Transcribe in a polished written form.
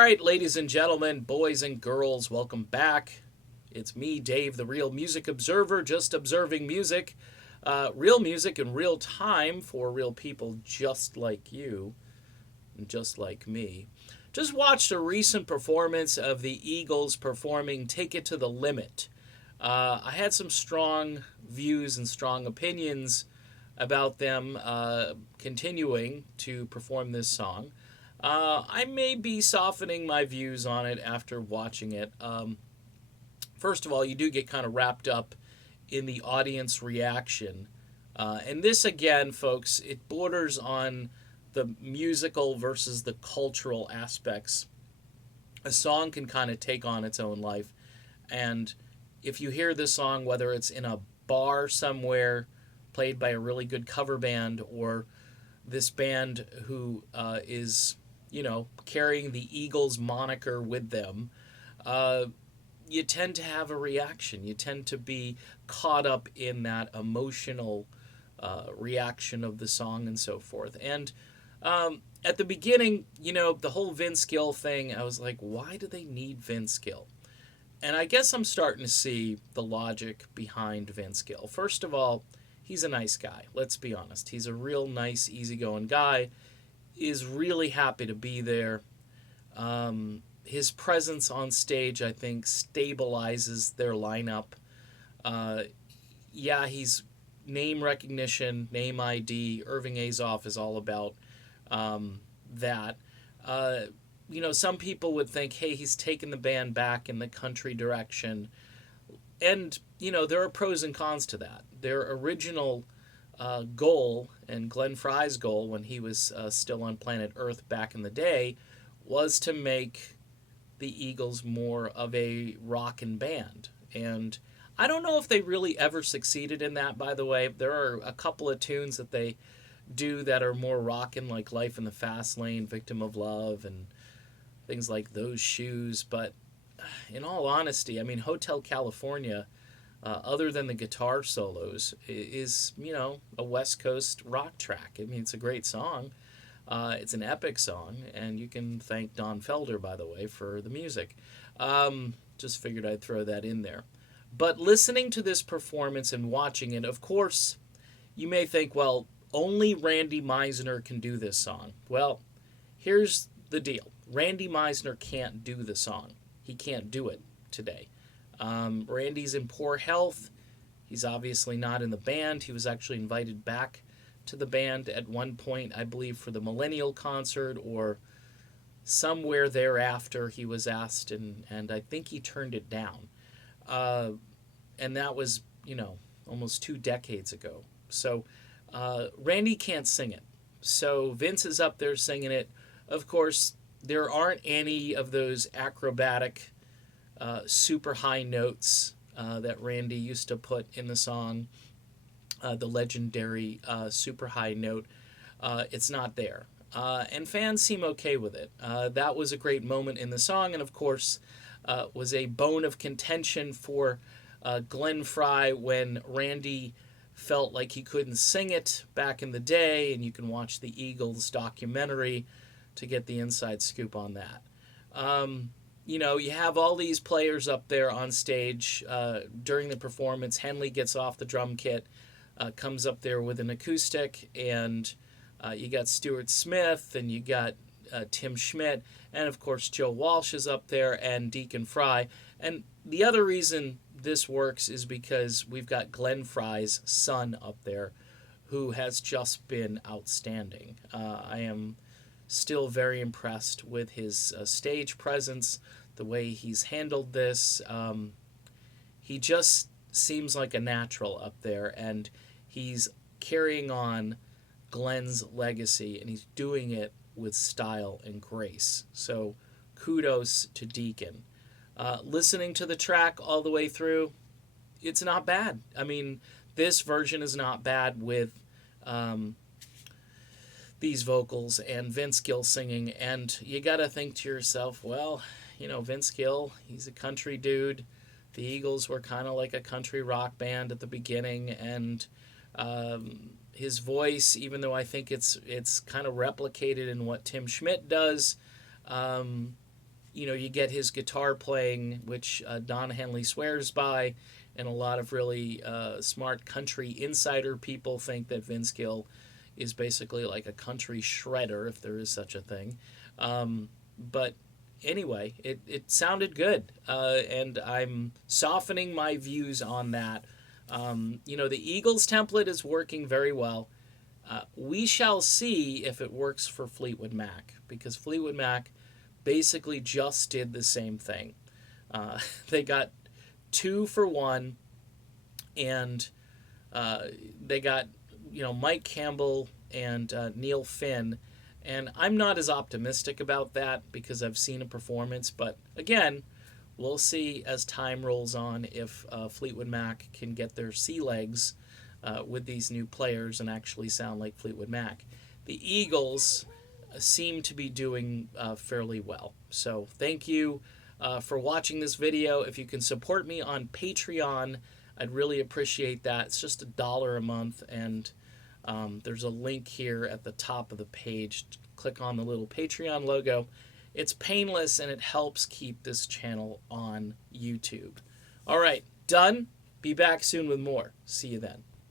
right, ladies and gentlemen, boys and girls, welcome back. It's me, Dave, the Real Music Observer, just observing music. Real music in real time for real people just like you and just like me. Just watched a recent performance of the Eagles performing Take It to the Limit. I had some strong views and strong opinions about them continuing to perform this song. I may be softening my views on it after watching it. First of all, you do get kind of wrapped up in the audience reaction. And this, again, folks, it borders on the musical versus the cultural aspects. A song can kind of take on its own life. And if you hear this song, whether it's in a bar somewhere, played by a really good cover band, or this band who is, carrying the Eagles moniker with them, uh, you tend to have a reaction. You tend to be caught up in that emotional reaction of the song and so forth. And at the beginning, the whole Vince Gill thing, I was like, why do they need Vince Gill? And I guess I'm starting to see the logic behind Vince Gill. First of all, he's a nice guy. Let's be honest. He's a real nice, easygoing guy. Is really happy to be there. His presence on stage, I think, stabilizes their lineup. Uh, yeah, he's name recognition, name ID. Irving Azoff is all about that. Uh, some people would think, hey, he's taken the band back in the country direction. And, there are pros and cons to that. Their original goal, and Glenn Frey's goal when he was still on planet Earth back in the day, was to make the Eagles more of a rockin' band. And I don't know if they really ever succeeded in that, by the way. There are a couple of tunes that they do that are more rockin', like Life in the Fast Lane, Victim of Love, and things like Those Shoes. But in all honesty, I mean, Hotel California, other than the guitar solos, is, a West Coast rock track. I mean, it's a great song. It's an epic song, and you can thank Don Felder, by the way, for the music. Just figured I'd throw that in there. But listening to this performance and watching it, of course, you may think, well, only Randy Meisner can do this song. Well, here's the deal. Randy Meisner can't do the song. He can't do it today. Randy's in poor health. He's obviously not in the band. He was actually invited back to the band at one point, I believe, for the Millennial concert or somewhere thereafter. He was asked, and I think he turned it down. And that was, almost 2 decades ago. So Randy can't sing it. So Vince is up there singing it. Of course, there aren't any of those acrobatic, super high notes that Randy used to put in the song, the legendary super high note. It's not there. And fans seem okay with it. That was a great moment in the song, and of course, was a bone of contention for Glenn Frey when Randy felt like he couldn't sing it back in the day, and you can watch the Eagles documentary to get the inside scoop on that. You have all these players up there on stage during the performance. Henley gets off the drum kit, comes up there with an acoustic, and you got Stuart Smith, and you got Tim Schmidt, and of course Joe Walsh is up there, and Deacon Frey. And the other reason this works is because we've got Glenn Frey's son up there, who has just been outstanding. I am still very impressed with his stage presence, the way he's handled this. He just seems like a natural up there, and he's carrying on Glenn's legacy, and he's doing it with style and grace. So kudos to Deacon. Listening to the track all the way through, it's not bad. I mean, this version is not bad with these vocals and Vince Gill singing, and you gotta think to yourself, well, Vince Gill, he's a country dude. The Eagles were kind of like a country rock band at the beginning, and his voice, even though I think it's kind of replicated in what Tim Schmidt does, You get his guitar playing, which Don Henley swears by, and a lot of really smart country insider people think that Vince Gill is basically like a country shredder, if there is such a thing. But anyway, it sounded good, and I'm softening my views on that. The Eagles template is working very well. We shall see if it works for Fleetwood Mac, because Fleetwood Mac basically just did the same thing. They got 2 for 1, and they got Mike Campbell and Neil Finn, and I'm not as optimistic about that because I've seen a performance. But again, we'll see as time rolls on if Fleetwood Mac can get their sea legs with these new players and actually sound like Fleetwood Mac. The Eagles seem to be doing fairly well. So thank you for watching this video. If you can support me on Patreon, I'd really appreciate that. It's just $1 a month, and there's a link here at the top of the page. Click on the little Patreon logo. It's painless, and it helps keep this channel on YouTube. All right, done. Be back soon with more. See you then.